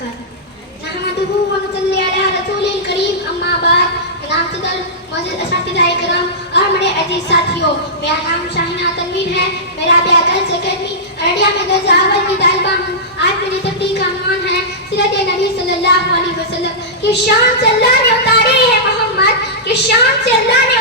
وبرکاتہ. نحمده ونصلی علی رسول الکریم. اما بعد. نام صدر معزز اساتذہ کرام اور میرے عزیز ساتھیوں، میرا نام شاہینہ تنویر ہے. میں رابعہ گرلز اکیڈمی ارڑیا میں درس اول کی طالبہ ہوں. آج میری تقریر کا عنوان ہے سیرت نبی صلی اللہ علیہ وسلم. کہ شان سے اللہ نے اتارے ہیں محمد، کہ شان سے اللہ نے